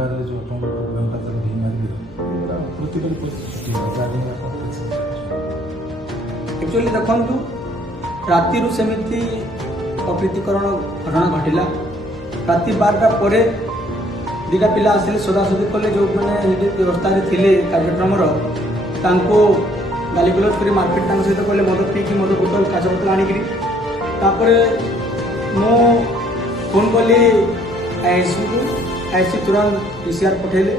जगह जो प्रोग्राम का भी मारी एक्चुअली देखु राति सेमती अप्रीतिकरण घटना घटला राति 12टा पर दुटा पिला आसिले सदासदी कले जो मैंने व्यवस्था थे कार्यक्रम गाली गलौज कर मारपिट सहित कले मद पीकी मद बोतल काच बोतल आणिकी मु फोन कली आईसी को आईसी तुरंत पीसीआर पठेले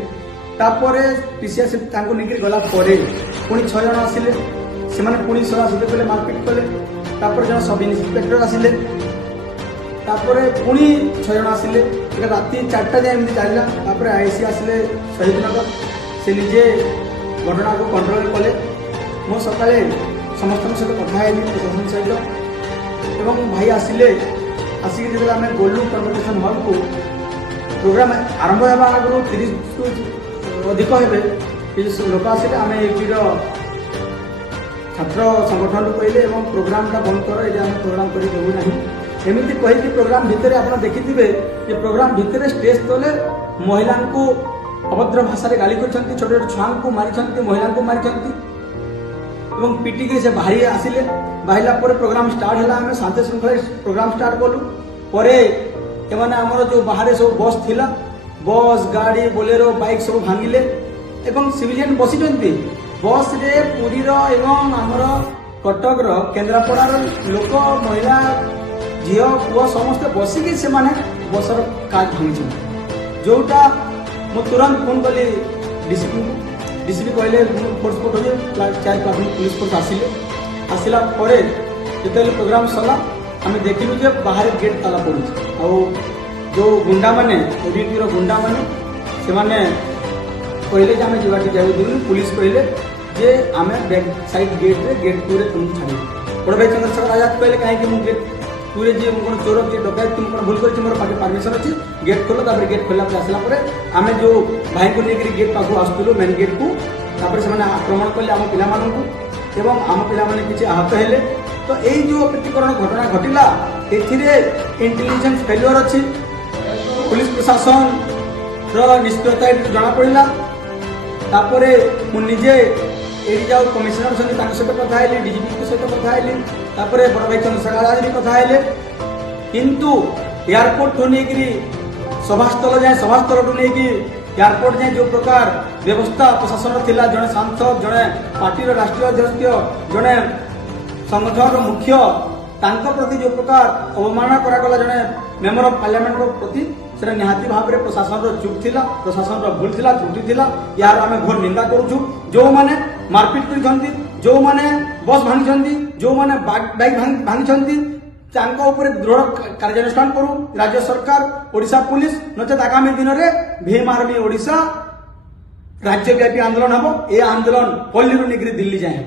तापर पीसीआर नहीं गला पुणी 6 जन आसिले से पुणी सदासदी कले मारपिट कले जन सब इन्स्पेक्टर आसिले पुणी 6 जन आसिले राति 4टा जाए एमती चलला आईसी आसिले शहीद नगर से निजे घटना को कंट्रोल कले मो सकाले समस्त सहित कथाई प्रशासन सहित एवं भाई आसिले आसिक जो आम गलु कन्वोकेशन हल को प्रोग्राम आरंभ होगा आगु 30 अधिक हे लोक आसिले आम यूपीर छात्र संगठन कहले प्रोग्राम बंद कर ये प्रोग्राम करूना एमती कही प्रोग्राम भितर आप देखिथे ये प्रोग्राम भितर स्टेज तले महिला को अभद्र भाषा गाली कर छोटे छोटे छुआ को मारी महिला को मारी पिटिक से बाहरी आसिले बाहला प्रोग्राम स्टार्ट है आम शांति श्रृंखला प्रोग्राम स्टार्ट कलु एमाने आमर जो बाहर सब बस थिला बस गाड़ी बोलेरो बाइक सब भांगिले एवं सिविलियन बसी बस रे पुरीर एवं आमर कटक केन्द्रापड़ार लोक महिला झील पुओ समस्ते बसिकी से बसर काज भांगी जोटा मु तुरंत फोन कली डीसीपी कहले फोर्स पठाइए 4 पुलिस फोर्स आसिला जो प्रोग्राम सरला आम देखिलु जे बाहर गेट ताला पड़ी जो गुंडा माने ओडीटीर गुंडा माने से कहले आम जावाटी जाऊँ पुलिस कहले जे आम बैक साइड गेट 2 रे तुमको छाड़ी बड़ भाई चंद्रशेखर आजाद कहले कहीं मुझे गेट 2 रे जी कौन चोर किए डकैत तुम कौन भूल कर मोर पाखे परमिशन अच्छी गेट खोल गेट खोला आसला आम जो भाई को लेकर गेट पाखु आसलु मेन गेट को से आक्रमण कले आम पिला एवं आम पिला किसी आहत हेले तो यही जो अप्रीतिकरण घटना घटला इंटेलिजेंस फेल्युअर अच्छी पुलिस प्रशासन निष्क्रियता जना पड़ा मुझे ये जाऊ कमिशनर सहित कथाई डीजीपी सहित कथाई बड़ भाई चंद्रशेखर आजाद भी कथाई किंतु एयरपोर्ट ठू नहीं सभास्थल जाए सभास्थल ठू नहीं एयरपोर्ट जाए जो प्रकार व्यवस्था प्रशासन थिला जड़े सांसद जड़े पार्टी राष्ट्रीय अध्यक्ष जड़े संगठन मुख्य प्रति जो प्रकार अवमानना करागला जड़े मेम्बर ऑफ पार्लियामेंट प्रति से निहाती भाव में प्रशासन चुप थिला प्रशासन भूल थिला त्रुटि थिला यार आम घोर निंदा करूँ जो मैंने मारपिट कर जो मैंने बस भांगी जो मैंने बाइक भांगी दृढ़ कार्यानुष्ठान करूँ राज्य सरकार ओडिशा पुलिस नचेत आगामी दिन में भीम आर्मी ओडिशा राज्यव्यापी आंदोलन हम ये आंदोलन पल्ली निकरी दिल्ली जाए।